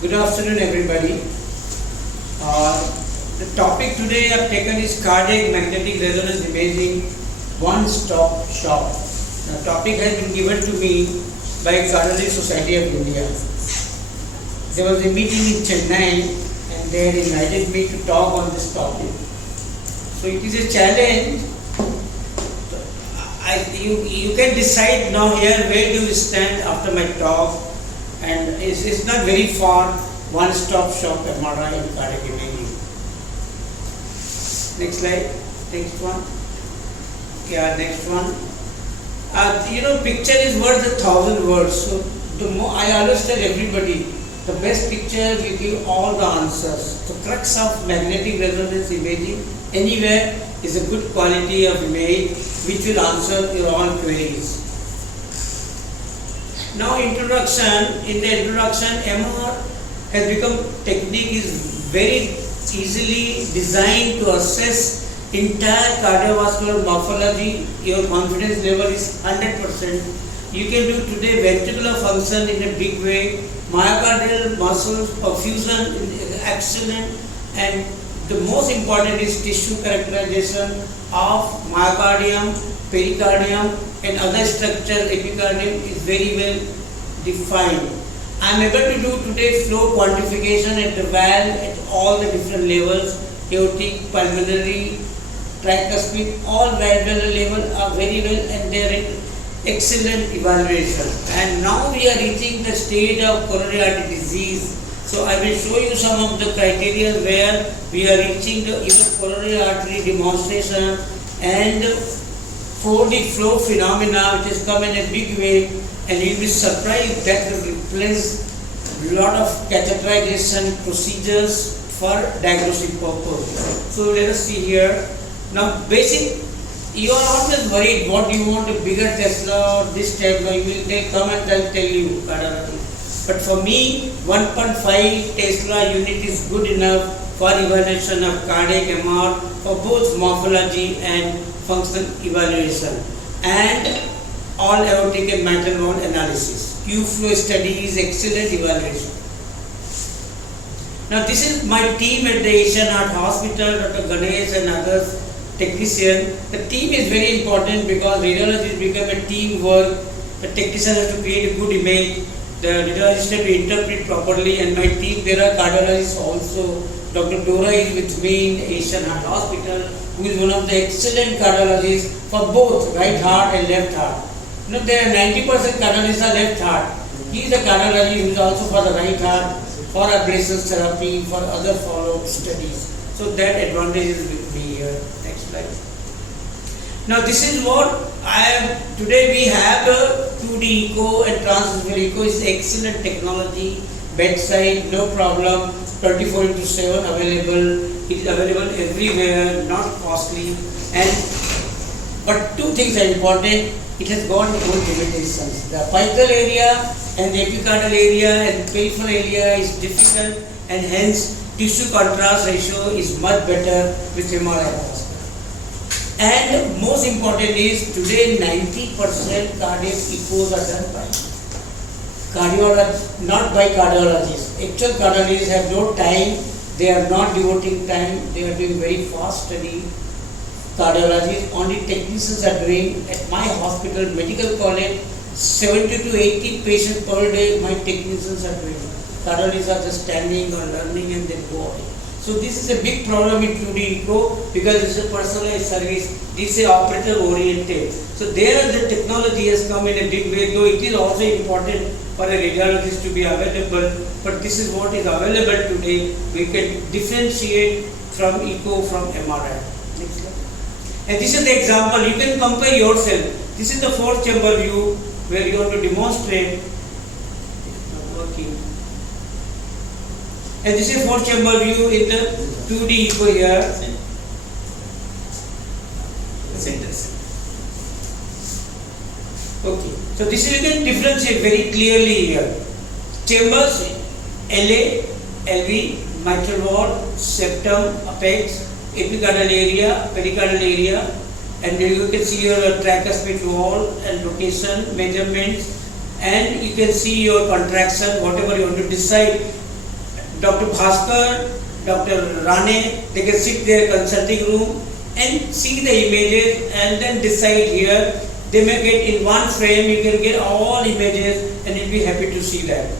Good afternoon, everybody. The topic today I've taken is cardiac magnetic resonance imaging one-stop shop. The topic has been given to me by Cardiology Society of India. There was a meeting in Chennai and they had invited me to talk on this topic. So it is a challenge. You can decide now here where do you stand after my talk, and it's not very far, one-stop shop MRI and cardiac imaging. Next slide, next one. Yeah, next one. Picture is worth 1,000 words. So I always tell everybody, the best picture will give all the answers. The crux of magnetic resonance imaging anywhere is a good quality of image which will answer your all queries. Now introduction. In the introduction, MR has become technique is very easily designed to assess entire cardiovascular morphology. Your confidence level is 100%. You can do today ventricular function in a big way, myocardial muscles perfusion is excellent, and the most important is tissue characterization of myocardium, pericardium and other structures. Epicardium is very well defined. I am able to do today flow quantification at the valve at all the different levels, aortic, pulmonary, tricuspid, all valvular level are very well, and they are in excellent evaluation. And now we are reaching the stage of coronary artery disease. So I will show you some of the criteria where we are reaching the even coronary artery demonstration and 4D flow phenomena which has come in a big way, and you will be surprised that will replace a lot of catheterization procedures for diagnostic purpose. So let us see here. Now basic, you are always worried what you want, a bigger Tesla or this type, they come and they'll tell you. But for me, 1.5 Tesla unit is good enough for evaluation of cardiac MR for both morphology and functional evaluation and all aortic and mitral valve analysis. Q-flow study is excellent evaluation. Now this is my team at the Asian Heart Hospital, Dr. Ganesh and others, technician. The team is very important because radiology become a team work. The technician has to create a good image. The radiologist has to interpret properly, and my team, there are cardiologists also. Dr. Dora is with me in Asian Heart Hospital, who is one of the excellent cardiologists for both right heart and left heart. There are 90% cardiologists are left heart. He is a cardiologist who is also for the right heart, for ablation therapy, for other follow-up studies. So that advantage is with me here. Next slide. Now this is what today we have 2D echo and transvascular echo is excellent technology, bedside, no problem, 24/7 available, it is available everywhere, not costly, but two things are important, it has got its own limitations. The apical area and the epicardial area and peripheral area is difficult, and hence tissue contrast ratio is much better with MRI. And most important is today 90% cardiac echoes are done by cardiologists, not by cardiologists. Actual cardiologists have no time, they are not devoting time, they are doing very fast study. Cardiologists, only technicians are doing. At my hospital, medical college, 70 to 80 patients per day, my technicians are doing. Cardiologists are just standing or learning and they go away. So this is a big problem in 2D echo because it's a personalized service, this is operator oriented. So there the technology has come in a big way, though it is also important for a radiologist to be available, but this is what is available today. We can differentiate from echo from MRI. Next slide. And this is the example, you can compare yourself. This is the 4th chamber view where you want to demonstrate. It's not working. And this is 4th chamber view in the 2D echo here. Okay, so this is, you can differentiate very clearly here. Chambers, LA, LV, mitral valve, septum, apex, epicardial area, pericardial area, and you can see your tricuspid wall and location measurements, and you can see your contraction, whatever you want to decide Dr. Bhaskar, Dr. Rane, they can sit their consulting room and see the images and then decide here. They may get in one frame, you can get all images and you'll be happy to see that.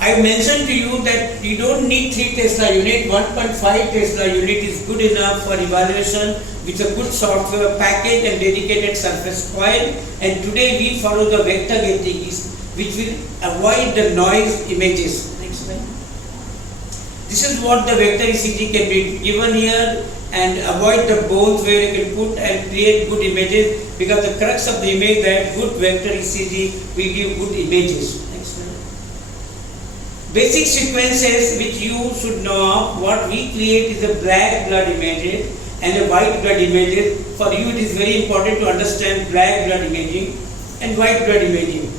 I mentioned to you that you don't need 3 Tesla unit, 1.5 Tesla unit is good enough for evaluation with a good software package and dedicated surface coil. And today we follow the vector gating which will avoid the noise images. Next slide. This is what the vector ECG can be given here, and avoid the bones where you can put and create good images, because the crux of the image that good vector ECG will give good images. Next slide. Basic sequences which you should know of. What we create is a black blood images and a white blood images. For you it is very important to understand black blood imaging and white blood imaging.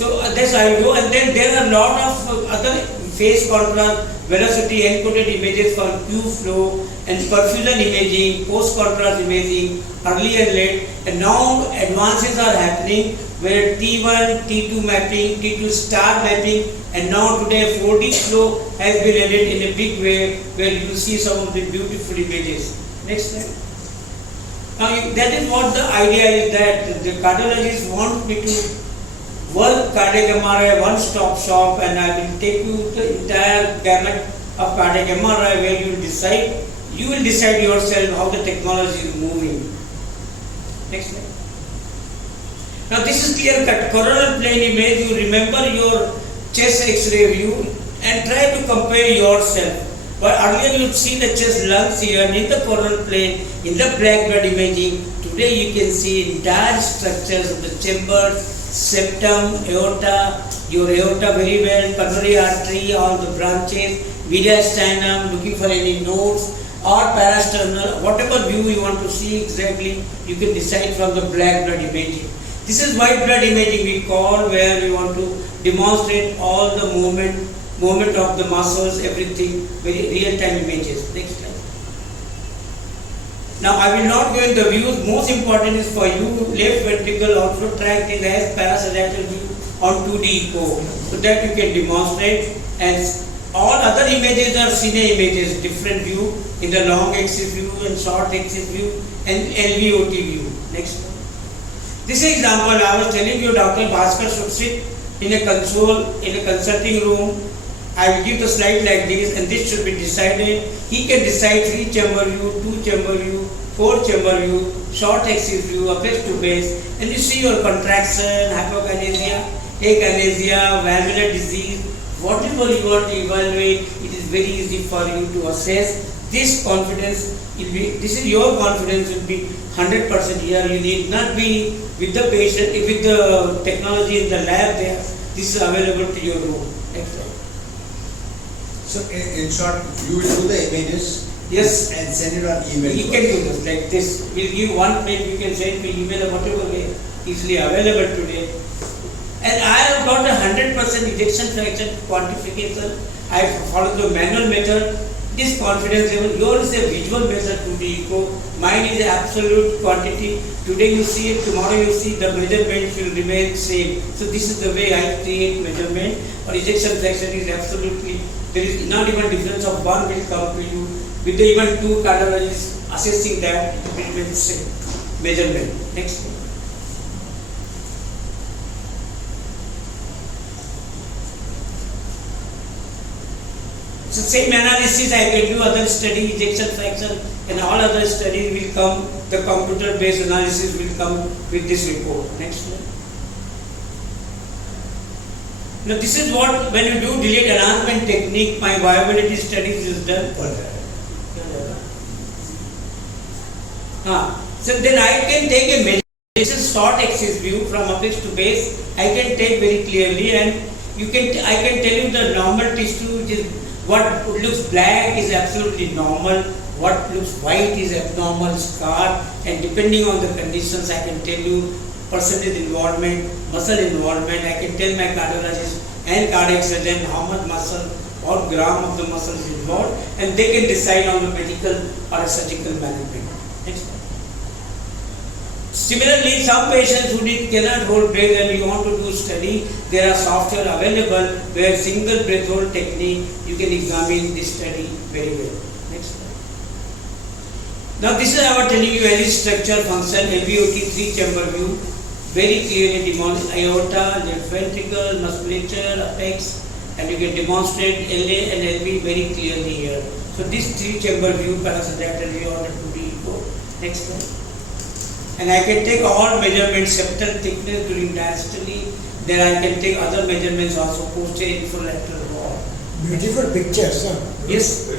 So this I will do, and then there are a lot of other phase contrast, velocity encoded images for Q flow and perfusion imaging, post contrast imaging, early and late, and now advances are happening where T1, T2 mapping, T2 star mapping, and now today 4D flow has been added in a big way where you will see some of the beautiful images. Next slide. Now that is what the idea is, that the cardiologists want me to work cardiac MRI one-stop shop, and I will take you the entire gamut of cardiac MRI where you will decide yourself how the technology is moving. Next slide. Now this is clear cut coronal plane image. You remember your chest X-ray view and try to compare yourself. But earlier you would see the chest lungs here in the coronal plane, in the black blood imaging. Today you can see entire structures of the chambers, septum, aorta, your aorta very well, pulmonary artery, all the branches, mediastinum, looking for any nodes or parasternal, whatever view you want to see exactly, you can decide from the black blood imaging. This is white blood imaging we call, where we want to demonstrate all the movement of the muscles, everything, very real-time images. Next slide. Now I will not go in the views. Most important is for you, left ventricle outflow tract is as parasagittal view on 2D echo, so that you can demonstrate. And all other images are cine images, different view in the long axis view and short axis view and LVOT view. Next one. This example I was telling you, Dr. Bhaskar should sit in a console in a consulting room. I will give the slide like this, and this should be decided. He can decide 3 chamber view, 2 chamber view, 4 chamber view, short axis view, apex to base, and you see your contraction, hypokinesia, akinesia, valvular disease, whatever you want to evaluate. It is very easy for you to assess. This confidence will be, this is your confidence will be 100% here. You need not be with the patient, with the technology in the lab there. This is available to your room. Next slide. So in short, you will do the images, yes, and send it on email. You can do this like this. We'll give one page, you can send me email or whatever way easily available today. And I have got 100% ejection fraction quantification. I follow the manual method. This confidence level, yours is a visual method to be echo. Mine is absolute quantity. Today you see it, tomorrow you see the measurement will remain same. So this is the way I create measurement. Or ejection fraction is absolutely, there is not even difference of one will come to you. With the even 2 cardiologists assessing that, it will remain the same measurement. Next one. So same analysis I can do other study, ejection fraction, and all other studies will come, the computer based analysis will come with this report. Next one. Now this is what, when you do delayed enhancement technique, my viability studies is done. So then I can take a measure. This is short axis view from apex to base. I can take very clearly, and I can tell you the normal tissue, which is what looks black is absolutely normal, what looks white is abnormal scar, and depending on the conditions I can tell you percentage involvement, muscle involvement. I can tell my cardiologist and cardiac surgeon how much muscle or gram of the muscle is involved, and they can decide on the medical or surgical management. Next one. Similarly, some patients who cannot hold breath and you want to do study, there are software available where single breath hold technique you can examine this study very well. Next slide. Now this is our telling you any structure function, LVOT 3-chamber view, very clearly demonstrate aorta, left ventricle, musculature, apex, and you can demonstrate LA and LV very clearly here. So this 3-chamber view, parasagital view on the 2D report. Next slide. And I can take all measurements, septal thickness during diastole. Then I can take other measurements also, posterior infralateral wall. Beautiful pictures, sir. Yes.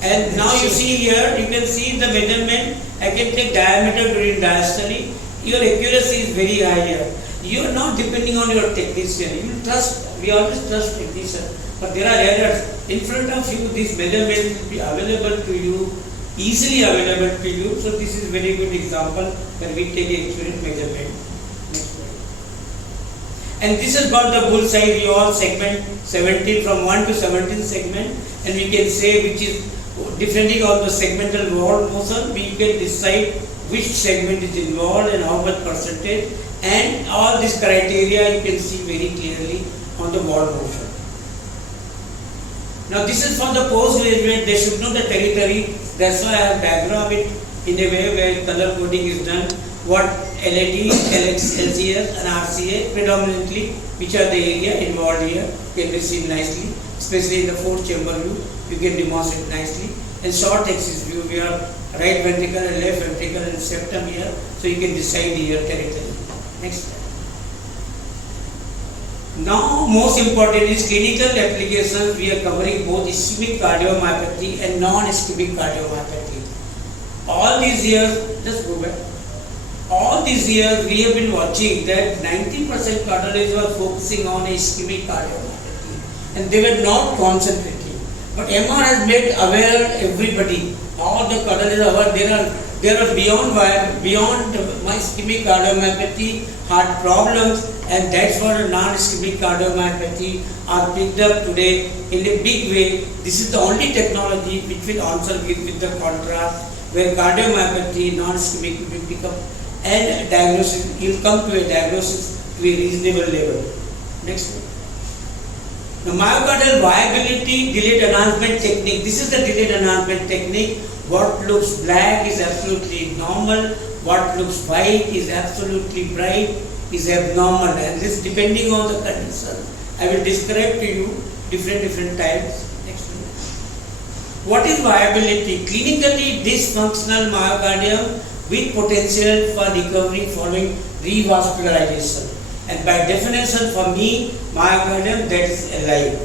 And now you see here, you can see the measurement. I can take diameter during diastole. Your accuracy is very high here. You are not depending on your technician. You trust. We always trust technician. But there are errors. In front of you, this measurement will be available to you, easily available to you. So this is very good example where we take accurate measurement. Next slide. And this is about the bullseye. We all segment 17 from 1 to 17 segment, and we can say which is depending on the segmental wall motion. We can decide which segment is involved and how much percentage, and all these criteria you can see very clearly on the wall motion. Now this is for the post-graduate, they should know the territory. That's why I have diagrammed it in a way where color coding is done. What LAD, LCS and RCA predominantly, which are the area involved here, can be seen nicely, especially in the 4-chamber view, you can demonstrate nicely. And short axis view, we have right ventricle and left ventricle and septum here, so you can decide your territory. Next slide. Now, most important is clinical applications. We are covering both ischemic cardiomyopathy and non-ischemic cardiomyopathy. All these years, just go back. All these years we have been watching that 90% cardiologists were focusing on ischemic cardiomyopathy and they were not concentrating. But MR has made aware everybody. All the cardiologists are aware there are beyond my ischemic cardiomyopathy, heart problems, and that's what non-ischemic cardiomyopathy are picked up today in a big way. This is the only technology which will answer with the contrast, where cardiomyopathy, non-ischemic will pick up and diagnosis, you'll come to a diagnosis to a reasonable level. Next one. Now, myocardial viability delayed enhancement technique. This is the delayed enhancement technique. What looks black is absolutely normal. What looks white is absolutely bright is abnormal, and this depending on the condition. I will describe to you different types. Next one. What is viability? Clinically dysfunctional myocardium with potential for recovery following revascularization. And by definition for me, myocardium that is alive.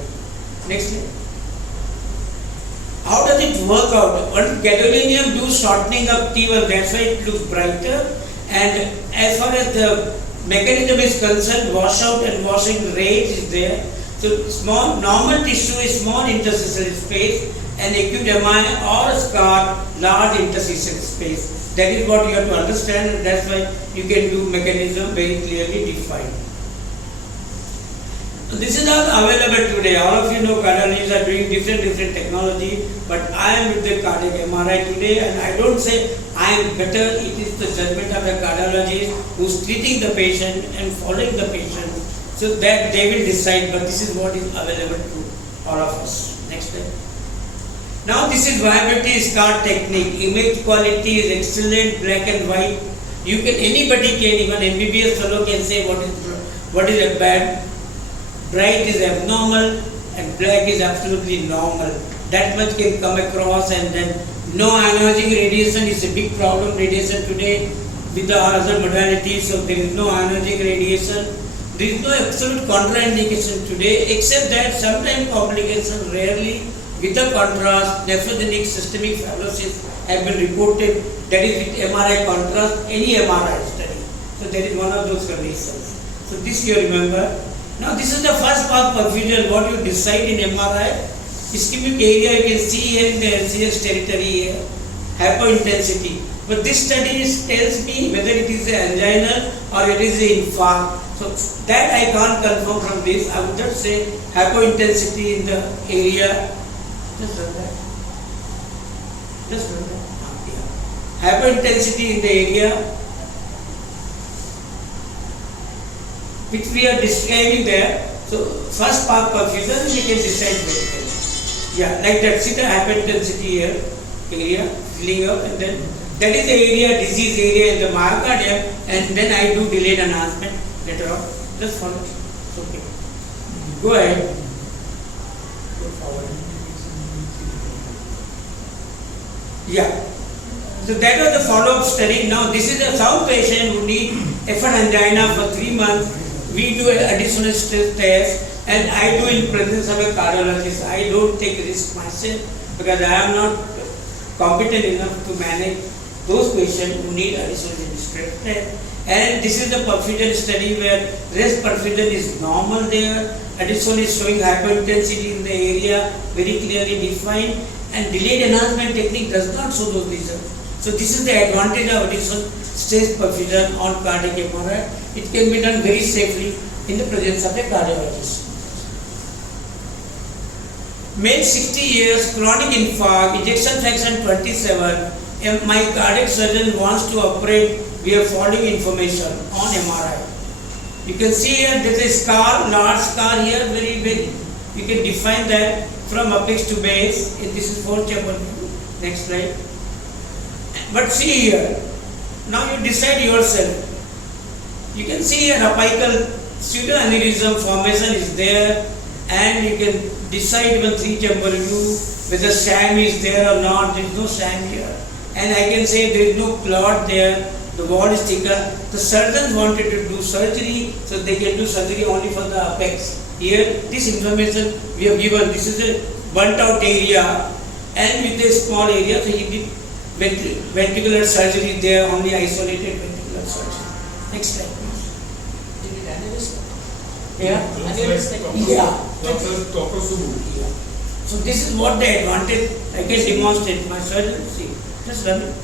Next slide. How does it work out? One gadolinium do shortening of T1, that's why it looks brighter. And as far as the mechanism is concerned, washout and washing rate is there. So small normal tissue is small interstitial space, and acute MI or scar large interstitial space. That is what you have to understand, and that's why you can do mechanism very clearly defined. So this is all available today. All of you know cardiologists are doing different technology, but I am with the cardiac MRI today, and I don't say I am better. It is the judgment of a cardiologist who is treating the patient and following the patient, so that they will decide. But this is what is available to all of us. Next slide. Now this is viability scar technique. Image quality is excellent, black and white. You can, anybody can, even MBBS fellow can say what is a bad. Bright is abnormal and black is absolutely normal. That much can come across, and then no ionizing radiation is a big problem. Radiation today with the other modalities, so there is no ionizing radiation. There is no absolute contraindication today, except that sometimes complications, rarely with the contrast, nephrogenic systemic fibrosis have been reported. That is with MRI contrast, any MRI study. So that is one of those conditions. So this you remember. Now this is the first part of confusion, what you decide in MRI. Ischemic area you can see here in the LCS territory here, hypointensity. But this study tells me whether it is anginal or it is an infarct. So that I can't confirm from this. I would just say hypointensity in the area. Just run that. Just run that. Hyperintensity in the area. which we are describing there. So first part perfusion we can decide very well. Yeah, like that. See the hyperintensity here, area filling up, and then that is the area, disease area in the myocardium, and then I do delayed enhancement later on. Just follow. It's okay. Go ahead. Go forward. Yeah. So that was the follow-up study. Now this is a some patient who need F1 angina for 3 months. We do an additional stress test, and I do in presence of a cardiologist. I don't take risk myself because I am not competent enough to manage those patients who need additional stress test. And this is the perfusion study where rest perfusion is normal there. Additional is showing hyperintensity in the area very clearly defined, and delayed enhancement technique does not show those results. So this is the advantage of additional stress perfusion on cardiac MRI. It can be done very safely in the presence of a cardiologist. Male 60 years, chronic infarct, ejection fraction 27. My cardiac surgeon wants to operate. We are following information on MRI. You can see here there is a scar, large scar here, very big. You can define that from apex to base. And this is 4 chamber view. Next slide. But see here, now you decide yourself. You can see here apical pseudoaneurysm formation is there, and you can decide even 3 chamber view whether sham is there or not. There is no sham here, and I can say there is no clot there. The wall is thicker. The surgeons wanted to do surgery, so they can do surgery only for the apex. Here, this information we have given. This is a burnt out area, and with a small area, so he did ventricular surgery there, only isolated ventricular surgery. Next slide, please. Did it aneurysm? Yeah. Aneurysm. Yeah. Yeah. So this is what the advantage I can demonstrate. My surgeon, see, just run it.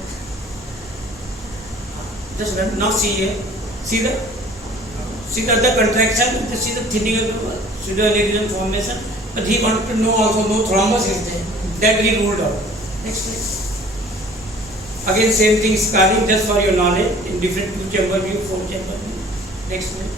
Just run. Now see here. See the other contraction. See the thinning of the pseudoaneurysm formation. But he wanted to know also no thrombus is there. That we ruled out. Next slide. Again same thing, scarring, just for your knowledge, in different 2 chamber view, 4 chamber view. Next slide.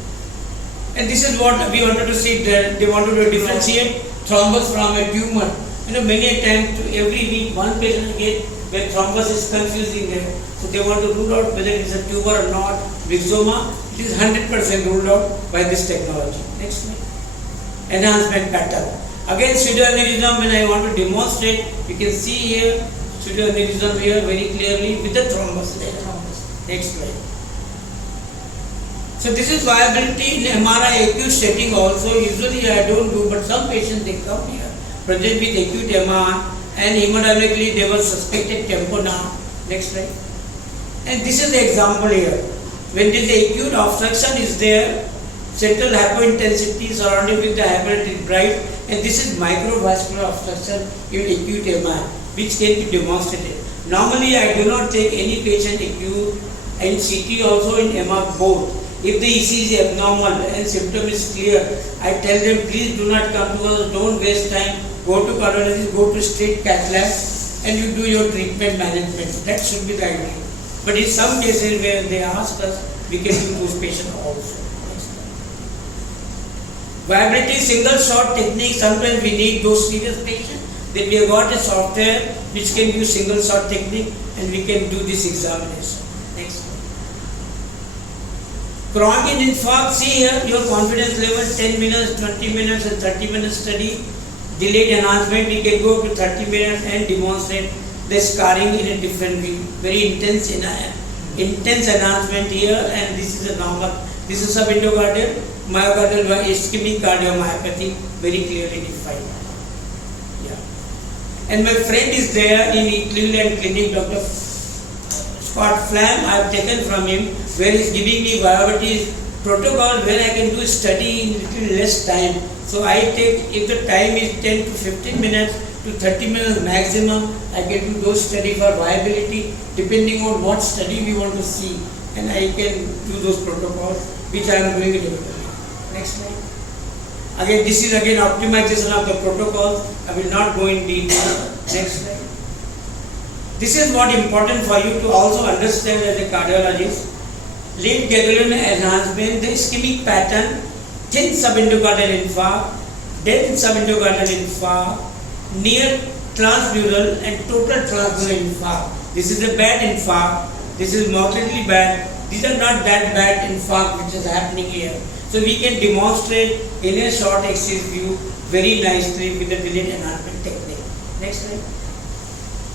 And this is what we wanted to see. They wanted to differentiate thrombus from a tumor. Many times every week one patient get where thrombus is confusing them. So they want to rule out whether it is a tumor or not. Myxoma, it is 100% ruled out by this technology. Next slide. Enhancement pattern. Again pseudoaneurysm, when I want to demonstrate, you can see here pseudoaneurysm here very clearly with the thrombus. Next slide. So this is viability in MRI acute setting also. Usually I don't do, but some patients they come here present with acute MR, and hemodynamically they were suspected tamponade. Next slide. And this is the example here. When this acute obstruction is there, central hypointensity surrounded with the hyperintensity bright, and this is microvascular obstruction in acute MR, which can be demonstrated. Normally I do not take any patient acute, and CT also in MR both. If the ECG is abnormal and symptom is clear, I tell them please do not come to us, don't waste time, go to cardiologist, go to straight cath lab, and you do your treatment management. That should be the idea. But in some cases where they ask us, we can do those patients also. Viability single shot technique, sometimes we need those serious patients. Then we have got a software which can use single shot technique, and we can do this examination. Next. Chronic infarct, see here your confidence level 10 minutes, 20 minutes and 30 minutes study. Delayed enhancement, we can go to 30 minutes and demonstrate the scarring in a different way. Very intense enhancement here, and this is a normal. This is subendocardial, myocardial ischemic cardiomyopathy, very clearly defined. Yeah. And my friend is there in Cleveland Clinic, Dr. Scott Flam. I have taken from him, where he is giving me viability protocol where I can do study in little less time. So I take, if the time is 10 to 15 minutes to 30 minutes maximum, I can do those study for viability depending on what study we want to see, and I can do those protocols which I am doing it. Next slide. Again, this is again optimization of the protocols. I will not go in detail. Next slide. This is what important for you to also understand as a cardiologist. Late gadolinium enhancement, the ischemic pattern, thin subendocardial infarct, dense subendocardial infarct, near transmural and total transmural infarct. This is a bad infarct. This is moderately bad. These are not that bad infarct which is happening here. So we can demonstrate in a short axis view very nicely with the delayed enhancement technique. Next slide.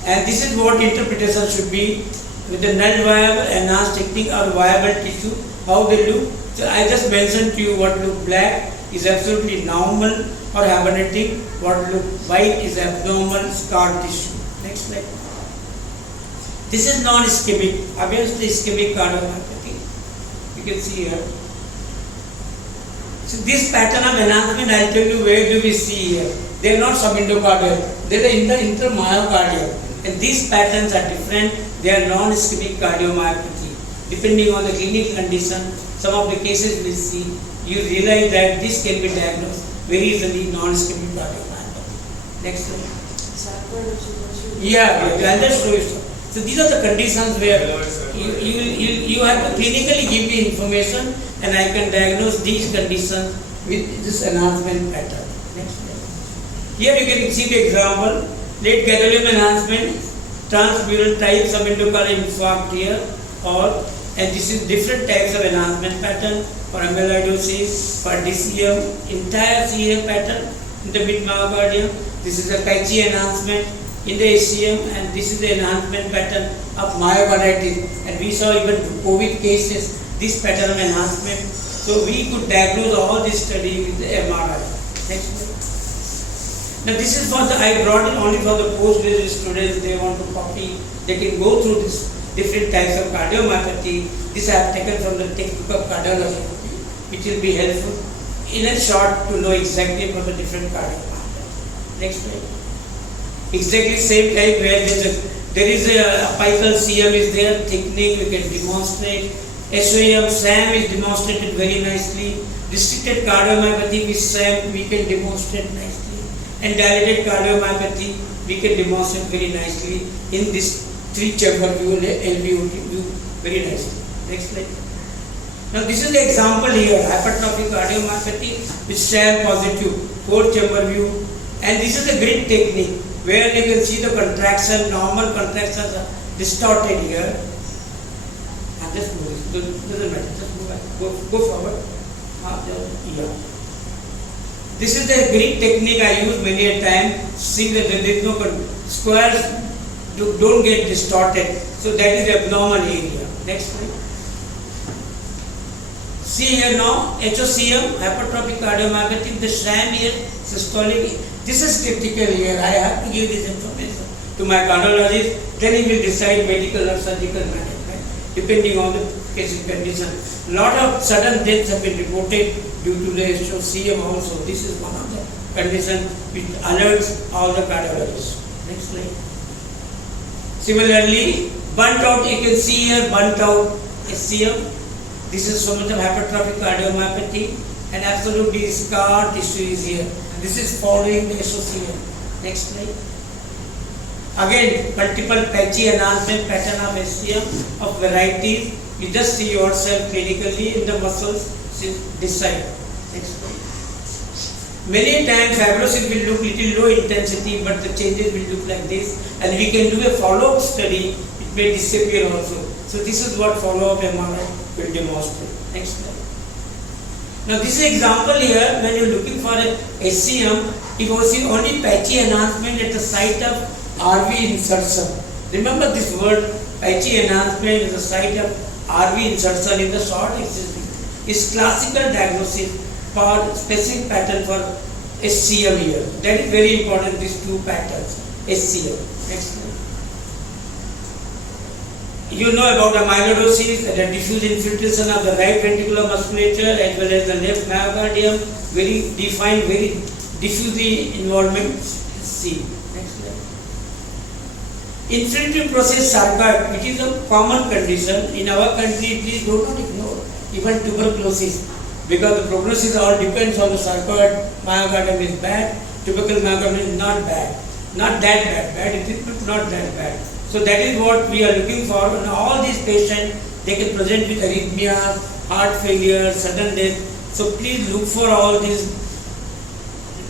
And this is what interpretation should be with the non-viable enhanced technique or viable tissue, how they look. So I just mentioned to you what look black is absolutely normal or hibernating, what look white is abnormal scar tissue. Next slide. This is non-ischemic, obviously ischemic cardiomyopathy. You can see here. So this pattern of enhancement, I'll tell you where do we see here. They are not subendocardial, they are in the intermyocardial. And these patterns are different, they are non-ischemic cardiomyopathy. Depending on the clinical condition, some of the cases we see, you realize that this can be diagnosed very easily non-ischemic cardiomyopathy. Next slide. Sarcoid or superficial? Yeah, I'll just show you. So these are the conditions where you have to clinically give me information and I can diagnose these conditions with this enhancement pattern. Next slide. Here you can see the example, late gadolinium enhancement, transmural type subendocardial infarct here, or and this is different types of enhancement pattern for amyloidosis, for DCM, entire CA pattern in the mid myocardium. This is a Pecci enhancement in the ACM, and this is the enhancement pattern of myocarditis. And we saw even COVID cases, this pattern of enhancement. So we could diagnose all this study with the MRI. Next slide. Now this is for the, I brought it only for the postgraduate students, they want to copy, they can go through this different types of cardiomyopathy. This I have taken from the textbook of cardiology, which will be helpful in a short to know exactly about the different cardiomyopathy. Next slide. Exactly same type where there is a apical CM is there, thickening we can demonstrate. SOM, SAM is demonstrated very nicely. Restricted cardiomyopathy with SAM we can demonstrate nicely. And dilated cardiomyopathy we can demonstrate very nicely in this 3-chamber view, LVOT view very nicely. Next slide. Now this is the example here, hypertrophic cardiomyopathy with SAM positive, 4-chamber view, and this is the grid technique where you can see the contraction, normal contractions are distorted here. And just move it, doesn't matter, just move back, go forward. Yeah. This is the grid technique I use many a time, see that there is no squares don't get distorted, so that is abnormal area. Next slide. See here now, HOCM, hypertrophic cardiomyopathy, the SAM here, systolic. This is critical here. I have to give this information to my cardiologist, then he will decide medical or surgical management, depending on the case condition. Lot of sudden deaths have been reported due to the HOCM also. This is one of the conditions which alerts all the cardiologists. Next slide. Similarly, burnt out, you can see here burnt out SCM. This is so much of hypertrophic cardiomyopathy, and absolutely scar tissue is here. This is following the SOCM. Next slide. Again, multiple patchy enhancement pattern of SCM of varieties. You just see yourself clinically in the muscles this side. Next slide. Many times fibrosis will look little low intensity, but the changes will look like this, and we can do a follow-up study. It may disappear also. So this is what follow-up MRI will demonstrate. Next slide. Now this is example here when you are looking for a SCM, if you see only patchy enhancement at the site of RV insertion. Remember this word, patchy enhancement is the site of RV insertion in the short axis. Is classical diagnosis for specific pattern for SCM here. That is very important, these two patterns, SCM. Next slide. You know about amyloidosis, the diffuse infiltration of the right ventricular musculature as well as the left myocardium, very defined, very diffusely involvement. See. Next slide. Infiltrative process sarcoid, which is a common condition in our country, please do not ignore even tuberculosis, because the prognosis all depends on the sarcoid. Myocardium is bad, tubercle myocardium is not bad, not that bad, it is but not that bad. So that is what we are looking for in all these patients. They can present with arrhythmia, heart failure, sudden death. So please look for all these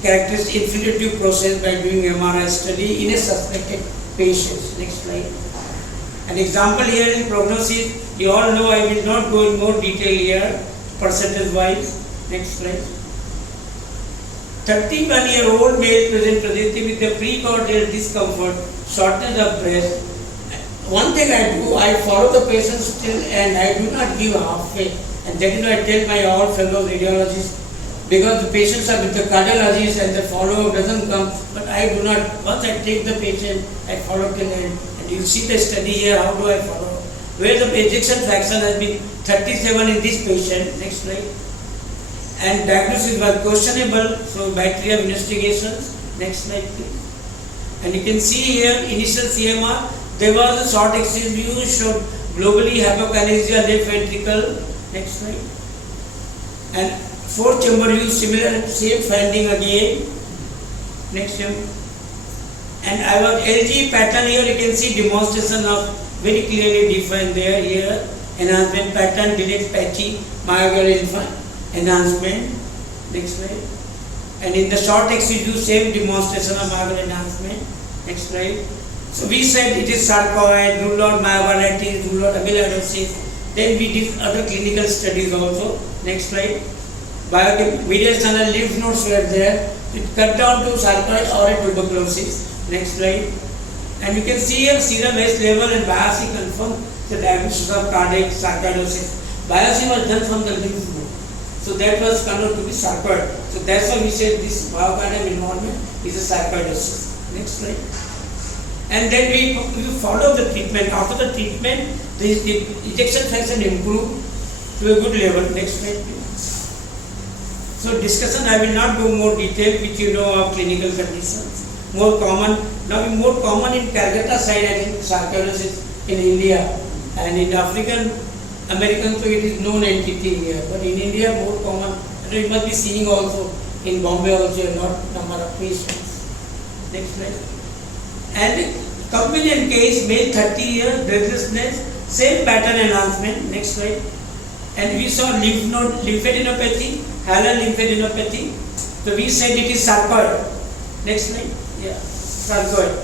characteristics infiltrative process by doing MRI study in a suspected patient. Next slide. An example here is prognosis. You all know, I will not go in more detail here, percentage wise. Next slide. 31-year-old male presenting with a precordial discomfort, shortness of breath. One thing I do, I follow the patient still and I do not give halfway. And that is why I tell my all fellow radiologists, because the patients are with the cardiologist and the follow-up doesn't come, but I do not, once I take the patient, I follow till end. And you see the study here, how do I follow? Where the ejection fraction has been 37 in this patient. Next slide. And diagnosis was questionable, so by three investigations. Next slide please. And you can see here initial CMR, there was a short X-ray view, showed globally hypokinesia left ventricle. Next slide. And fourth chamber view, similar, same finding again. Next chamber. And I was LG pattern here, you can see demonstration of very clearly defined there here. Enhancement pattern, delayed patchy, myocardial enhancement. Next slide. And in the short X-ray view, same demonstration of myocardial enhancement. Next slide. So we said it is sarcoid, rule out myocarditis, rule out amyloidosis. Then we did other clinical studies also. Next slide. Medial channel lymph nodes were there. It cut down to sarcoid or a tuberculosis. Next slide. And you can see here serum S level and biopsy confirm the diagnosis of cardiac sarcoidosis. Biopsy was done from the lymph node. So that was considered to be sarcoid. So that's why we said this myocardial involvement is a sarcoidosis. Next slide. And then we follow the treatment. After the treatment, the ejection fraction improved to a good level. Next slide please. So discussion, I will not go more detail which you know of clinical conditions. More common, now more common in Calcutta side I think sarcoidosis in India, and in African American so it is known entity here, but in India more common. So you must be seeing also in Bombay also a lot number of patients. Next slide. And companion case, male 30 years, breathlessness, same pattern enhancement. Next slide. And we saw lymph node lymphadenopathy, halar lymphadenopathy. So we said it is sarcoid. Next slide. Yeah, sarcoid.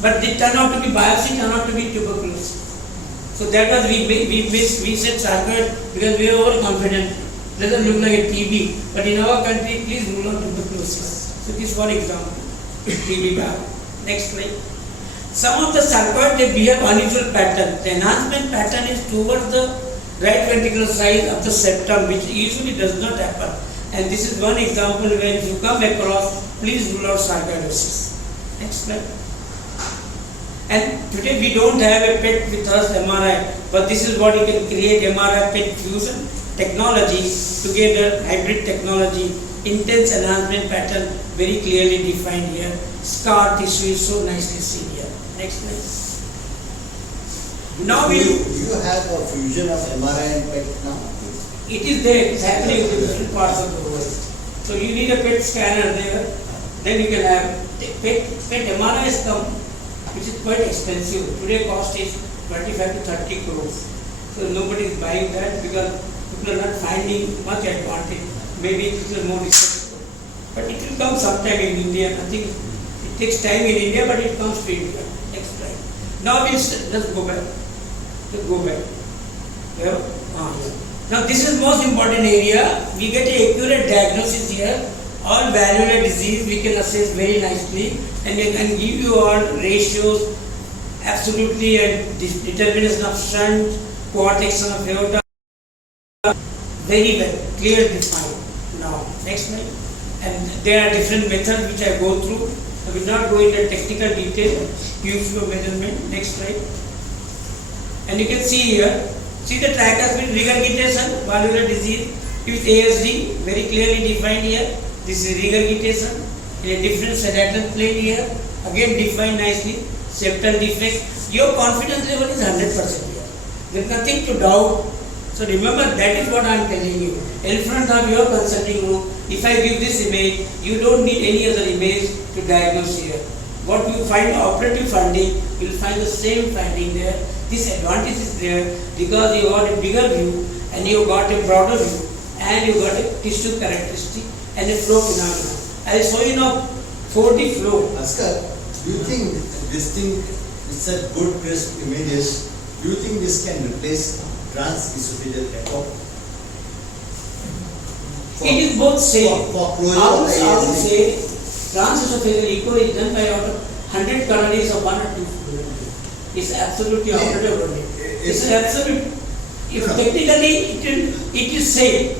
But it turned out to be biopsy, turned out to be tuberculosis. So that was we said sarcoid because we were overconfident. Doesn't look like a TB, but in our country, please rule out tuberculosis. So this one example, TB bag. Next slide. Some of the sarcoid they behave unusual pattern. The enhancement pattern is towards the right ventricular side of the septum, which usually does not happen. And this is one example when you come across, please rule out sarcoidosis. Next slide. And today we don't have a PET with us MRI, but this is what you can create MRI PET fusion technology together, hybrid technology, intense enhancement pattern very clearly defined here. Scar tissue is so nicely seen here. Next slide. Now Do you have a fusion of MRI and PET now? it is there, it's happening in different parts of the world. So you need a PET scanner there, then you can have PET MRI has come, which is quite expensive. Today cost is 25 to 30 crores. So nobody is buying that because people are not finding much advantage. Maybe it is more research. But it will come sometime in India. I think it takes time in India, but it comes to India. Next slide. Now we'll just go back. Just go back. Yeah. Now this is most important area. We get an accurate diagnosis here. All valvular disease we can assess very nicely, and we can give you all ratios absolutely and determination of shunt, coarctation of aorta very well, clear defined. Now next slide. And there are different methods which I go through. I will not go into technical detail. Use your measurement. Next slide. And you can see here. See the tricuspid regurgitation, valvular disease with ASD very clearly defined here. This is regurgitation in a different sagittal plane here. Again defined nicely. Septal defect. Your confidence level is 100% here. There is nothing to doubt. So remember, that is what I am telling you. In front of your consulting room, if I give this image, you don't need any other image to diagnose here. what you find operative finding, you will find the same finding there. This advantage is there because you got a bigger view and you got a broader view and you got a tissue characteristic and a flow phenomena. I show you now 4D flow. Askar, do you think this thing is a good crisp images? Do you think this can replace trans-esophageal echo? It is both same. For closure I of the would ASD. say trans-esophageal echo is done by out of 100 calories of 1 or 2 fluid. It's absolutely Yeah. operative only. It's It's- absolute. If No. technically it is same,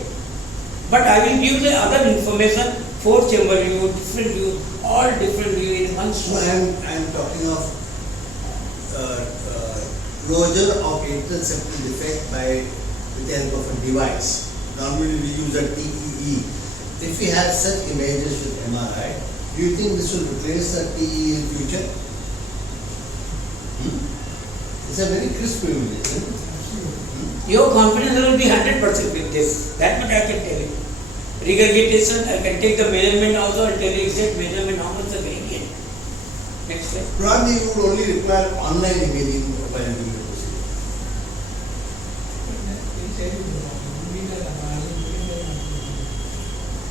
but I will give the other information, 4 chamber view, different view, all different view in one No, shot. I am talking of closure of atrial septal defect by with the help of a device. Normally we use a TEE. If we have such images with MRI, do you think this will replace the TEE in future? It's a very crisp image, isn't it? Your confidence will be 100% with this. That much I can tell you. Regurgitation, I can take the measurement also, I'll tell you exact measurement, how much the gradient. Next slide. Probably you would only require online imaging while doing the procedure.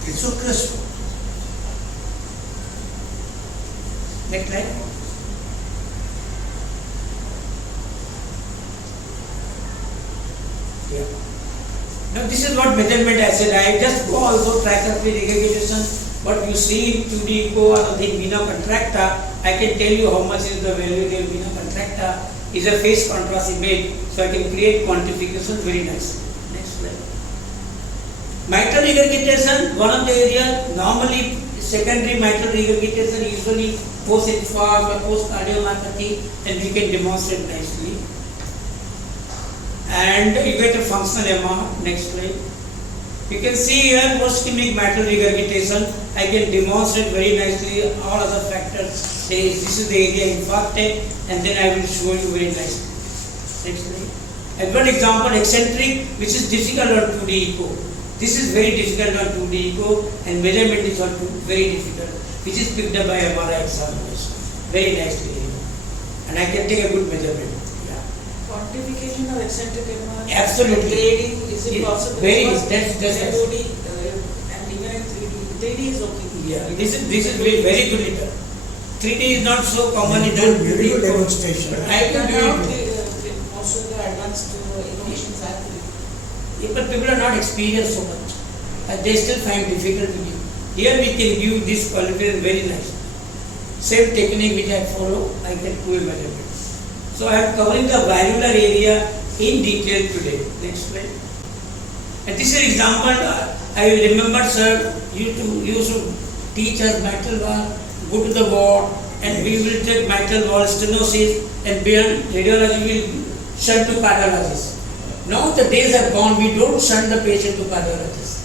It's so crisp. Next slide. Yeah. Now this is what measurement I said. I just go also tricuspid regurgitation. What you see in 2D echo or the vena contracta, I can tell you how much is the value there. Vena contracta is a phase contrast image, so I can create quantification very nicely. Next slide. Mitral regurgitation, one of the areas normally secondary mitral regurgitation usually post infarct or post cardiomyopathy, and we can demonstrate nicely. And you get a functional MR. Next slide. You can see here post ischemic mitral regurgitation. I can demonstrate very nicely all other factors. Say this is the area infarcted, and then I will show you very nicely. Next slide. And one example, eccentric, which is difficult on 2D echo. This is very difficult on 2D echo, and measurement is also very difficult, which is picked up by MRI examination very nicely. And I can take a good measurement. Yeah. Quantification of eccentric MR. Absolutely. Grading, is it possible? Very Because good. That's in 2D and even in 3D. 3D is okay. Yeah, this is very good leader. 3D is not so common in Good the video demonstration. I can do Now, it. most of the advanced innovations are 3D. Yeah, but people are not experienced so much. They still find difficult to give. Here we can give this qualification very nice. Same technique which I follow, I can do a measurement. So I am covering the valvular area in detail today. Next slide. And this is example. I remember, sir, you should teach us mitral valve, go to the ward, and we will take mitral valve stenosis, and beyond radiology will shunt to cardiologist. Now the days are gone, we don't shunt the patient to cardiologist.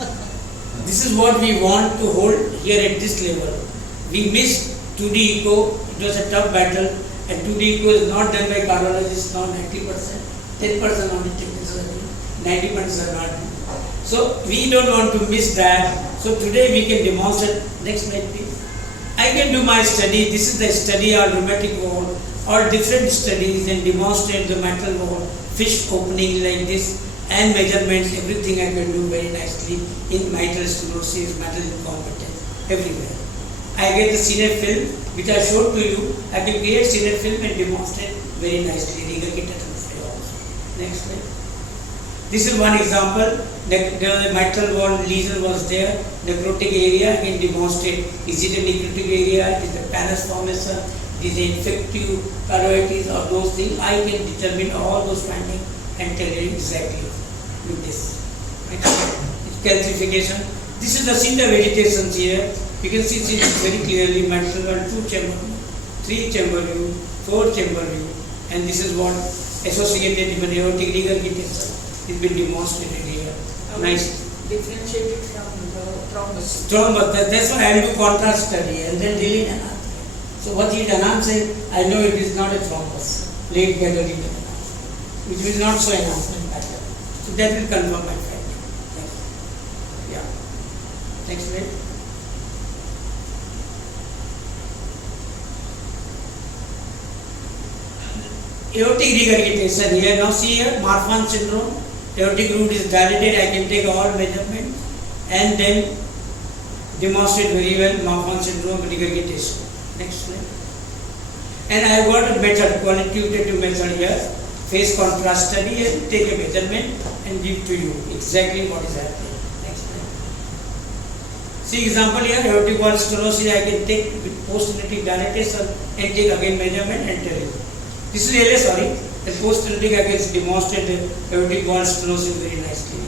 This is what we want to hold here at this level. We missed 2D echo, it was a tough battle, and 2D echo is not done by cardiologists now 90%, 10% only technical, 90% are not. So we don't want to miss that. So today we can demonstrate, next slide please. I can do my study, this is the study on rheumatic valve, all different studies, and demonstrate the mitral valve, fish opening like this, and measurements, everything I can do very nicely in mitral stenosis, mitral incompetence, everywhere. I get the CNF film, which I showed to you. I can create CNF film and demonstrate very nicely, regurgitated flow also. Next slide. This is one example. The mitral valve lesion was there, necrotic area, I can demonstrate. Is it a necrotic area? Is it a Panus formation? Is it infective carditis or those things? I can determine all those findings and tell you exactly with this. Next slide. Calcification. This is the cinder vegetations here. You can see it very clearly. Mitral valve 2 chamber, 3 chamber view, 4 chamber view, and this is what associated with aortic regurgitation. It's been demonstrated here. Nice. Differentiated from the thrombus. Thrombus, that's why I will do contrast study and then delete another. So what he enhances, I know it is not a thrombus, late gathering enhancement, which will not show enhancement pattern. So that will confirm my finding. Yeah. Next slide. aortic regurgitation here. Now see here, Marfan syndrome. Aortic root is dilated. I can take all measurements and then demonstrate very well Marfan syndrome regurgitation. Next slide. And I have got a method, quantitative method here, phase contrast study, and take a measurement and give to you exactly what is happening. Next slide. See example here, aortic wall stenosis. I can take with post-aneurysmic dilatation and take again measurement and tell you. This is LA, sorry. And post-aneurysmic I can demonstrate the aortic wall stenosis very nicely.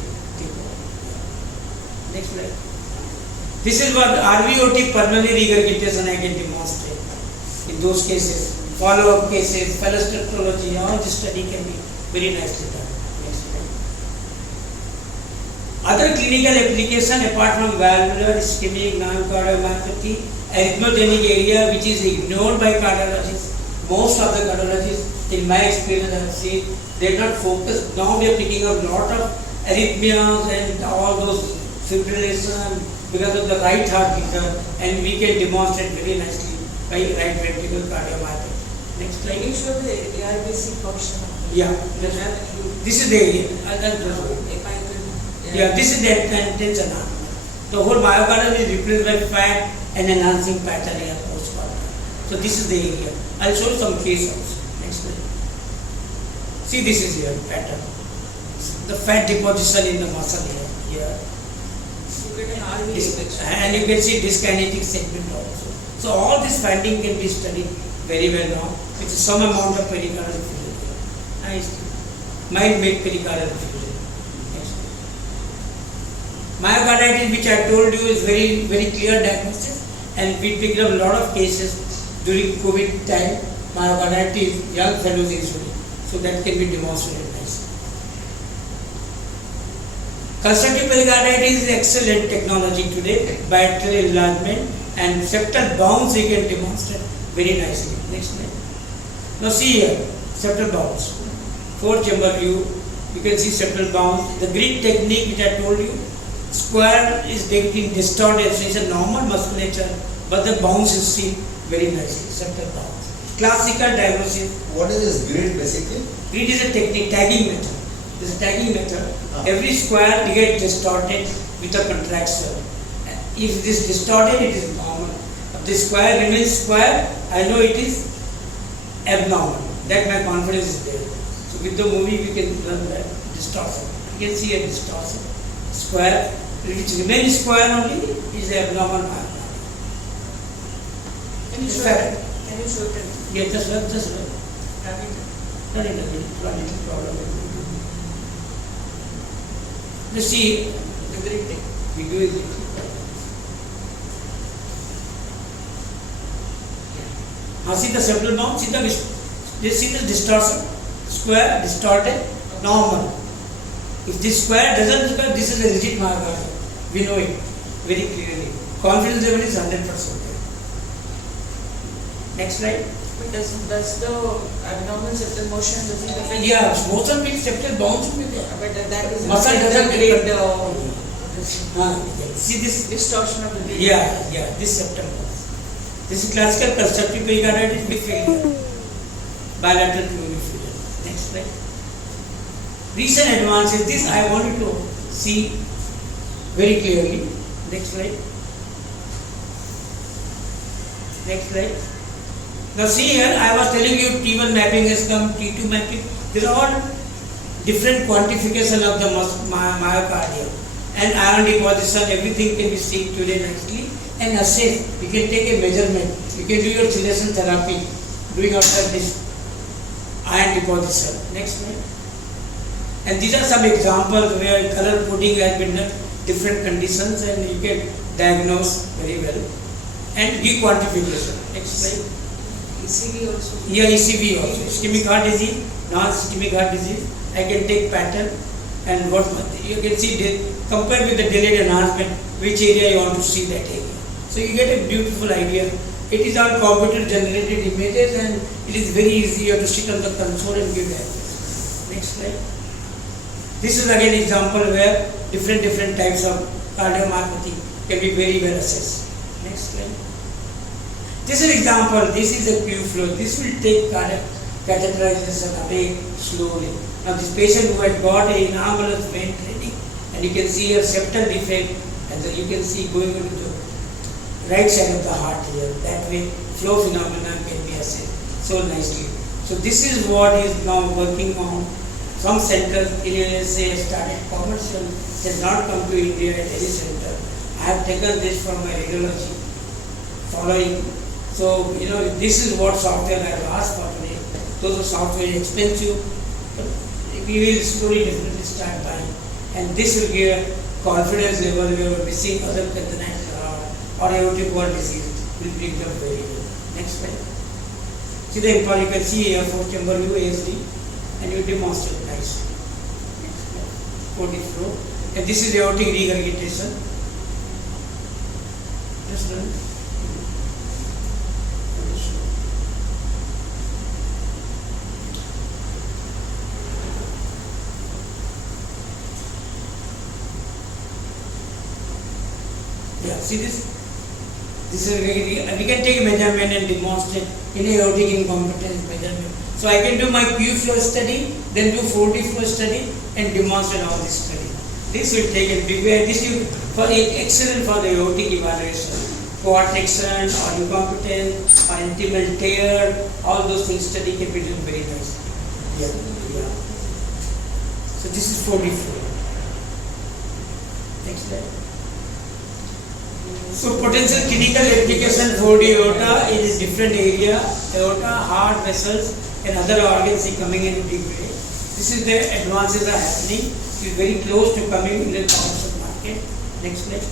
Next slide. This is what RVOT pulmonary regurgitation I can demonstrate. In those cases, follow-up cases, phalangostrology, all this study can be very nicely done. Next slide. Other clinical application apart from valvular, ischemic, non-cardiomyopathy, arrhythmogenic area which is ignored by cardiologists. Most of the cardiologists, in my experience, I have seen they are not focused. Now they are picking up lot of arrhythmias and all those fibrillation because of the right heart rhythm, and we can demonstrate very nicely by right ventricular cardiomyopathy. Next Can you slide. show the ARBC portion of the? Yeah. This is the area. If I could. Yeah, this is the intense anatomy. The whole myocardium is replaced by fat and enhancing pattern here postpartum. So this is the area. I'll show you some case also. Next slide. See, this is here pattern. The fat deposition in the muscle here. You get an RV section. And you can see dyskinetic segment also. So all this finding can be studied very well now, with some amount of pericardial effusion. Nice. Mild pericardial effusion. Next. Myocarditis, which I told you, is very, very clear diagnosis, and we picked up a lot of cases during COVID time. Myocarditis, young fellows usually, so that can be demonstrated nicely. Constructive pericarditis is excellent technology today, bilateral enlargement and septal bounce we can demonstrate very nicely. Next slide. Now see here, septal bounce. 4-chamber view, you can see septal bounce. The Greek technique which I told you, square is getting distorted, so it's a normal musculature, but the bounce is seen very nicely, septal bounce. Classical diagnosis. What is this grid basically? Grid is a technique, tagging method. This is a tagging method. Ah. Every square will get distorted with a contraction. If it is distorted, it is normal. If the square remains square, I know it is abnormal. That my confidence is there. So with the movie we can learn that distortion. You can see a distortion. Square, which remains square only, is abnormal. Can you show Fair. it? Can you show it? Yeah, just look. Have it. Not in the problem. You see, The Greek thing. we do it. Now see the septal bound, see the distortion, square, distorted, normal. If this square doesn't square, this is a rigid myocardium. We know it very clearly. Confidence level is 100%. Next slide. But does the abdominal septal motion doesn't affect? Yeah, motion means septal bound should be there. But that is Muscle doesn't create get- the See this? distortion of the brain. Yeah, this septal bound. This is classical constructive pericarditis with failure. Bilateral pulmonary failure. Next slide. Recent advances, this I wanted to see very clearly. Next slide. Next slide. Now see here, I was telling you T1 mapping has come, T2 mapping. These are all different quantification of the myocardium. And iron deposition, everything can be seen today nicely. And assess, you can take a measurement. You can do your chelation therapy, doing after this iron deposition. Next slide. And these are some examples where color coding has been done, different conditions, and you can diagnose very well. And give quantification. Next slide. ECG also. Here ECG also. Ischemic heart disease, non-ischemic heart disease. I can take pattern and what you can see, compare with the delayed enhancement, which area you want to see that area. So you get a beautiful idea. It is all computer generated images and it is very easy. You have to sit on the console and give that. Next slide. This is again example where different types of cardiomyopathy can be very well assessed. Next slide. This is example. This is a Q flow. This will take catheterization away slowly. Now this patient who had got a anomalous vein thraining, and you can see a septal defect, and then you can see going into the right side of the heart here. That way flow phenomena can be assessed so nicely. So this is what is now working on. Some centers in USA have started commercial, it has not come to India at any center. I have taken this from my radiology following. So, this is what software I have asked for today. Those are software expensive, but we will slowly definitely start buying. And this will give a confidence level we are missing other congenital or aortic valve disease will bring them very good. Next slide. See the implant, you can see here 4-chamber UASD and you demonstrate nicely. Next slide. 40 flow. And this is aortic regurgitation. Just run. Yeah, see this? This is we can take measurement and demonstrate in aortic incompetence measurement. So I can do my Q flow study, then do 40 flow study and demonstrate all this study. This will take a big way. This is for excellent for the aortic evaluation. Quad section or incompetence or intimal tear, all those things study can be done very nicely. Yeah. So this is 40 flow. Next slide. So potential clinical application for the aorta is a different area. Aorta, heart, vessels and other organs are coming in a big way. This is the advances are happening. It is very close to coming in the commercial market. Next slide.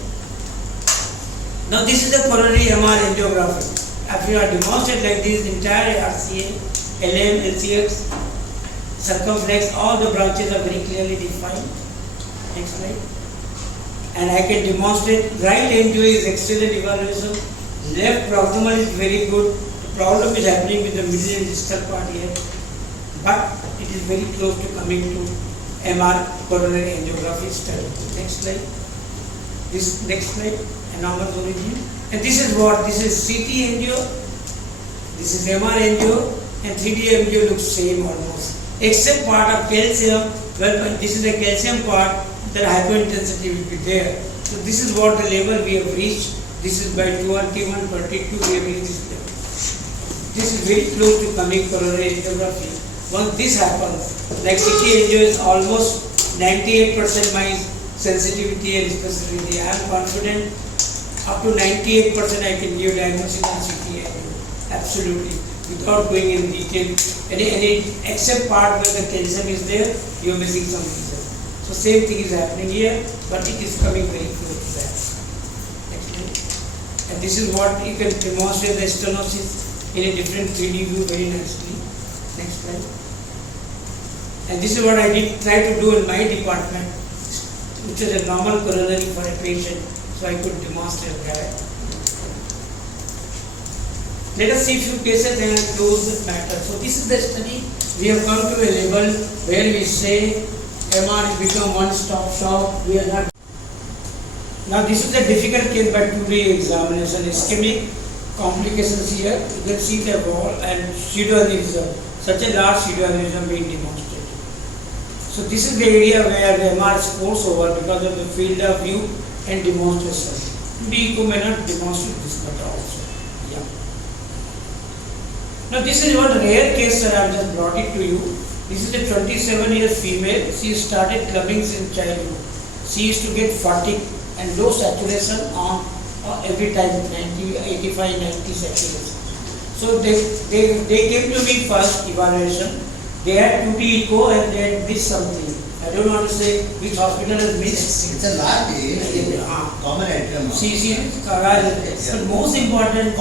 Now this is the coronary MR angiography. After you are demonstrated like this, entire RCA, LM, LCX, circumflex, all the branches are very clearly defined. Next slide. And I can demonstrate right angio is excellent evaluation, left proximal is very good. The problem is happening with the middle and distal part here, but it is very close to coming to MR coronary angiography study. Next slide. This next slide, anomalous origin. And this is what? This is CT angio, this is MR angio, and 3D angio looks same almost. Except part of calcium, well, this is the calcium part. The hypointensity will be there. So this is what the level we have reached. This is by 21, 22 we have reached this level. This is very close to coming coronary angiography. Once this happens, like CT angio is almost 98% my sensitivity and specificity. I am confident up to 98% I can give diagnosis on CT angio. Absolutely. Without going in detail. Any except part where the calcium is there, you are missing some reason. So same thing is happening here, but it is coming very close to that. Next slide. And this is what you can demonstrate the stenosis in a different 3D view very nicely. Next slide. And this is what I did try to do in my department, which is a normal coronary for a patient. So I could demonstrate that. Let us see few cases and close this matter. So this is the study. We have come to a level where we say MR has become one-stop shop. We are not. Now this is a difficult case by 2D examination. Ischemic complications here. You can see the wall and pseudoaneurysm. Such a large pseudoaneurysm being demonstrated. So this is the area where the MR scores over because of the field of view and demonstration. 2D echo may not demonstrate this much also. Yeah. Now this is one rare case that I have just brought it to you. This is a 27 years female. She started clubbing since childhood. She used to get fatigue and low saturation on every time 90, 85, 90 saturation. So they came to me first evaluation. They had 2D echo and they had missed something. I don't want to say which hospital has missed. It's a large common item. But most important,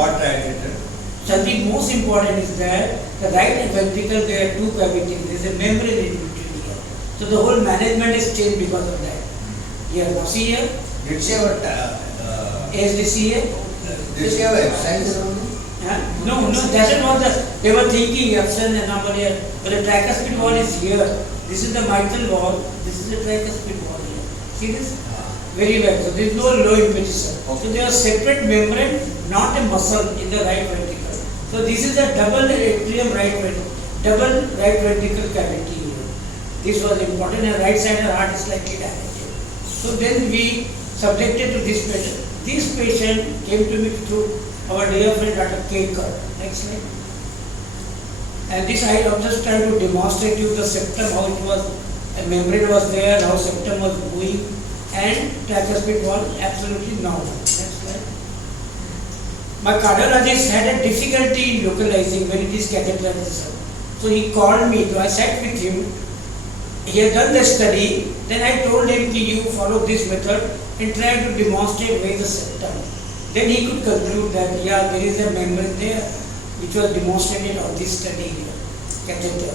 Sandeep, most important is that the right ventricle, there are two cavities. There is a membrane in between here. So the whole management is changed because of that. Here, now see here. Did she have SDCA? Did she have exercise around? No, that's not the. They were thinking absent anomaly, but the tricuspid wall is here. This is the mitral wall. This is the tricuspid wall here. See this? Very well. So there is no low impetition. So there are separate membrane, not a muscle in the right ventricle. So this is a double atrium right ventricle. double right ventricle cavity here. This was important, and right side of the heart is slightly dilated. So then we subjected to this patient. This patient came to me through our dear friend Dr. Kelkar. Next slide. And this I am just trying to demonstrate you the septum, how it was, a membrane was there, how septum was moving, and tricuspid was absolutely normal. Next slide. My cardiologist had a difficulty in localizing when it is catheterization. So he called me, so I sat with him. He had done the study, then I told him, you follow this method and try to demonstrate where the septum. Then he could conclude that, yeah, there is a membrane there, which was demonstrated on this study here, catheter.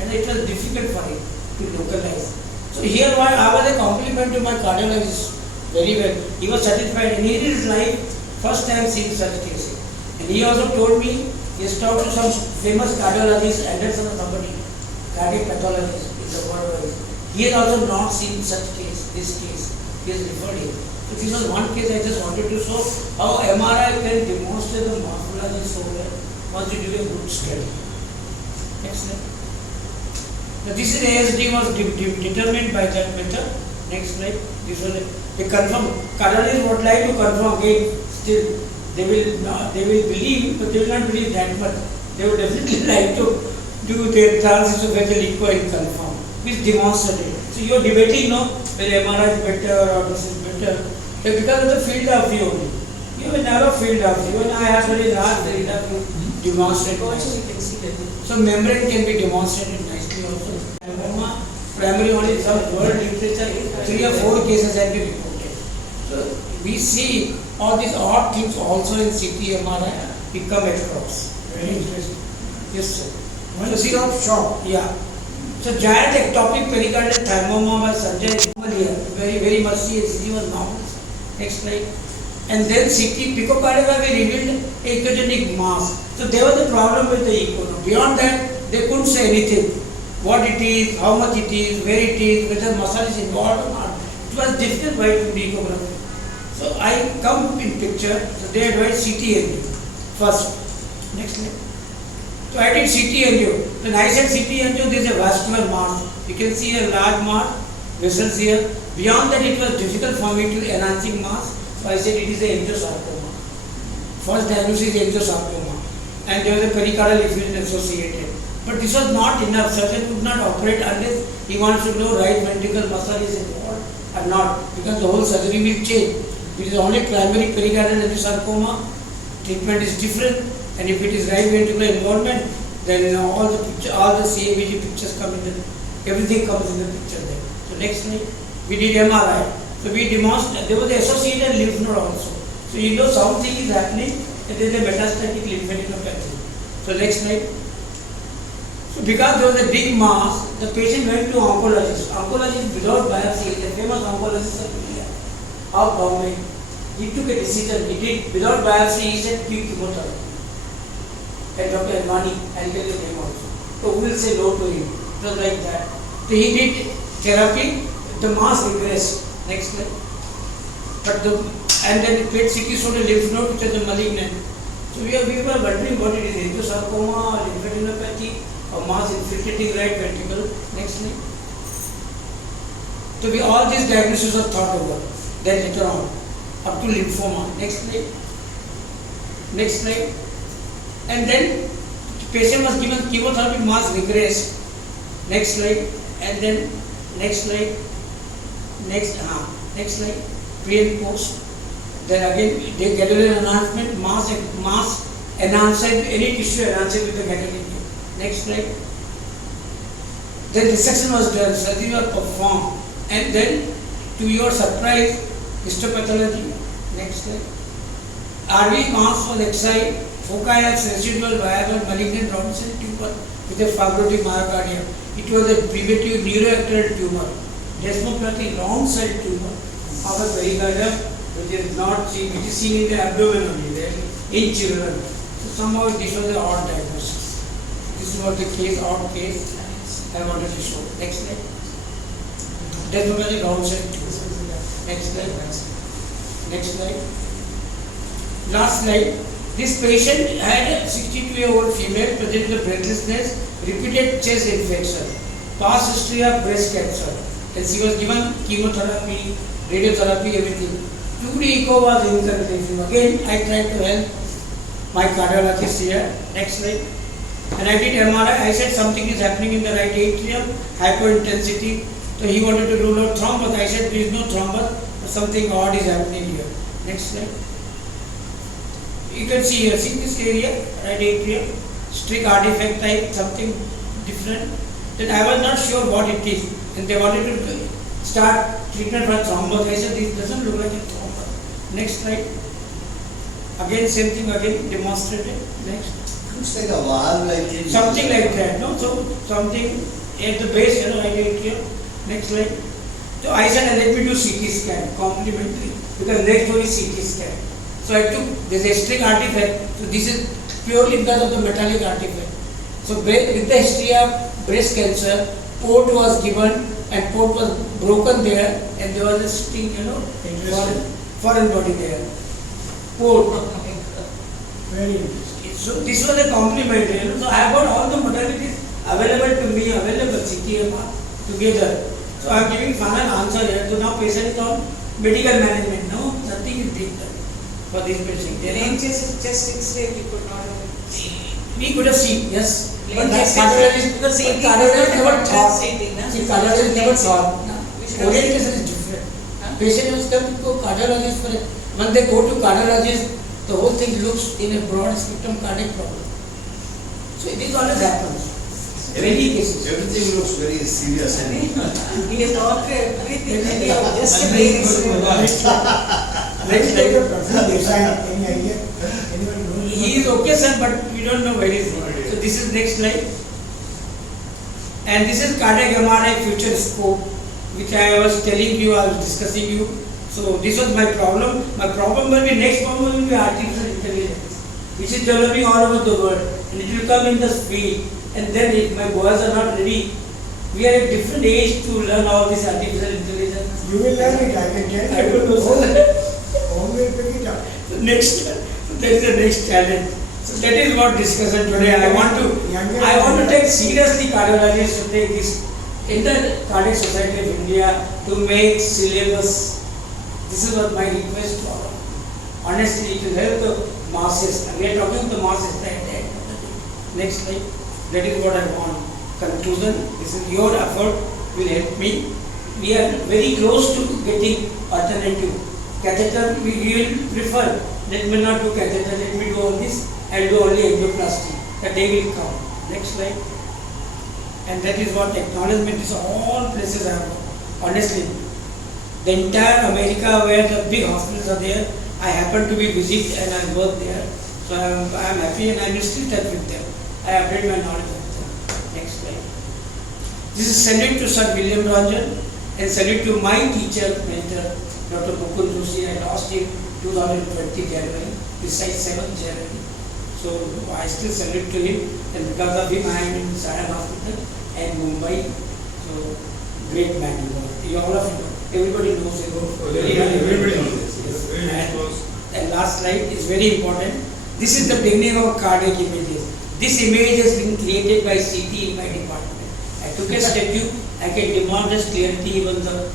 And it was difficult for him to localize. So here I was a compliment to my cardiologist, very well. He was satisfied, and in his life, first time seeing such cases. And he also told me, he has talked to some famous cardiologists, Anderson or somebody, cardiac pathologist in the world. He has also not seen such case, this case. He has referred him. So this was one case I just wanted to show how MRI can demonstrate the morphology so well once you do a good study. Next slide. Now this is ASD was determined by that method. Next slide. This was they confirm. Cardiologists would like to confirm again. Still, they will believe, but they will not believe that much. They would definitely like to do their transesophageal echo and confirm, which demonstrated. So you are debating, no, whether MRI is better or this is better. But because of the field of view only. You have a narrow field of view, and I have very large field of view demonstrated. Also, you can see that. So membrane can be demonstrated nicely also. Myeloma, primary only some world literature, 3 or 4 cases have been reported. So we see all these odd things also in CT MRI become across. Very interesting. Yes, sir. One stop shop. Yeah. So giant ectopic pericardial thymoma by Sanjay here. Very much see ECG was normal. Next slide. And then CT picocardiography revealed echogenic mass. So there was a problem with the echo. Beyond that, they couldn't say anything. What it is, how much it is, where it is, whether muscle is involved or not. It was difficult by 2D echography. So I come in picture. So they advised CT angio first. Next slide. So I did CT angio. When I said CT angio, there is a vascular mass. You can see a large mass, vessels here. Beyond that, it was difficult for me to enhancing mass. So I said it is a angiosarcoma. First diagnosis is angiosarcoma. And there was a pericardial effusion associated. But this was not enough. Surgeon could not operate unless he wants to know right ventricle muscle is involved or not. Because the whole surgery will change. If it is only primary pericardial angiosarcoma, treatment is different. And if it is right ventricular involvement, then all the CABG pictures come in the, everything comes in the picture there. So next slide, we did MRI. So we demonstrated, there was associated lymph node also. So you know something is happening, and there is a metastatic lymphadenopathy. So next slide. So because there was a big mass, the patient went to oncologist. Oncologist without biopsy, the famous oncologist of India, of Bombay. He took a decision, he did without biopsy, he said give chemotherapy. And Dr. Advani, I'll tell you name also. So we will say no to him. It was like that. So he did therapy, the mass regressed. Next slide. But and then PET CT showed a lymph node which is a malignant. So we were wondering what it is, angiosarcoma or lymphadenopathy or mass infiltrating right ventricle. Next slide. So all these diagnoses are thought over. Then later on, up to lymphoma. Next slide. Next slide. And then the patient was given chemotherapy, mass regressed. Next slide. And then next slide. Next slide. Pre and post. Then again they gadolinium enhancement, mass enhanced, any tissue enhanced with the gadolinium. Next slide. Then resection was done, surgery was performed, and then to your surprise, histopathology. Next slide. RV mass was excised, foci has residual viable malignant round cell tumor with a fibrotic myocardium. It was a primitive neuroacral tumor. Desmopathy round cell tumor of a pericardium which is not seen, which is seen in the abdomen only, in children. So somehow this was an odd diagnosis. This was the case, odd case I wanted to show. Next slide. Desmopathy round cell tumor. Next slide. Next slide. Last slide. This patient had a 62-year-old female presented with breathlessness repeated chest infection, past history of breast cancer, and she was given chemotherapy, radiotherapy, everything. 2D echo was inconclusive. Again, I tried to help my cardiologist here. Next slide. And I did MRI. I said something is happening in the right atrium, hyperintensity. So he wanted to rule out thrombus. I said there is no thrombus, but something odd is happening here. Next slide. You can see here, see this area, right atrium, strict artifact type, something different. Then I was not sure what it is, and they wanted to start treatment for thrombus. I said this doesn't look like a thrombus. Next slide. Again, same thing again demonstrated. Next. Looks like a valve like it. Something like that, no? So something at the base, right atrium. Next slide. So I said, let me do CT scan, complementary, because next one is CT scan. So I took this strict artifact. So this is purely because of the metallic artifact. So with the history of breast cancer, port was given and port was broken there, and there was a sting, foreign body there. Port. Very interesting. So this was a compliment, So I got all the modalities available to me, available CTMR together. So I am giving final answer here. So now patient is on medical management. No, nothing is being done for this patient. Plain chest X-ray we could not have. We could have seen, yes. Plain But chest cardiologist, because CT cardiologist is never not thought. translating, na? See, cardiologist never thought. We should have Orientation seen. is different. Huh? Patient was come to go cardiologist for when they go to cardiologist, the whole thing looks in a broad spectrum cardiac problem. So this always happens. Many cases. Everything looks very serious and He has doctor everything and he has just a brain X-ray. Next Let's take slide. a person design, any idea? Anyone knows? He is okay, sir, but we don't know where is he. So this is next slide. And this is cardiac MRI future scope, which I was telling you, I was discussing you. So this was my problem. My problem will be, next problem will be artificial intelligence, which is developing all over the world. And it will come in the field. And then if my boys are not ready, we are at different age to learn all this artificial intelligence. You will learn it, I can tell you. I don't know, sir. Home will pick it up. So next, that is the next challenge. So that is what discussion today. I want to take seriously cardiologists to take this in the Cardiac Society of India to make syllabus. This is what my request to all. Honestly, it will help the masses. We are talking to the masses at the end of the day. Next slide. That is what I want. Conclusion. This is your effort will help me. We are very close to getting alternative. Catheter we will prefer. Let me not do catheter, let me do all this and do only angioplasty. The day will come. Next slide. And that is what acknowledgement is all places I have. Honestly, the entire America where the big hospitals are there, I happen to be visit and I work there. So I am happy and I am still in touch with them. I upgrade my knowledge of them. Next slide. This is salute to Sir William Ranjan and salute to my teacher, mentor, Dr. Mukund Joshi. I lost him 2020 January, besides 7th January. So I still salute to him, and because of him I am in Sayan Hospital and Mumbai. So great man he was. You all of you know, everybody knows him. Everybody knows this. Yes. Very close. And last slide is very important. This is the beginning of cardiac images. This image has been created by CT in my department. I took a statue, I can demonstrate clearly even the,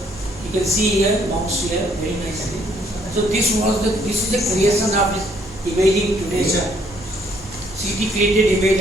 you can see here, box here, very nicely. So this is the creation of this imaging today. CT created image.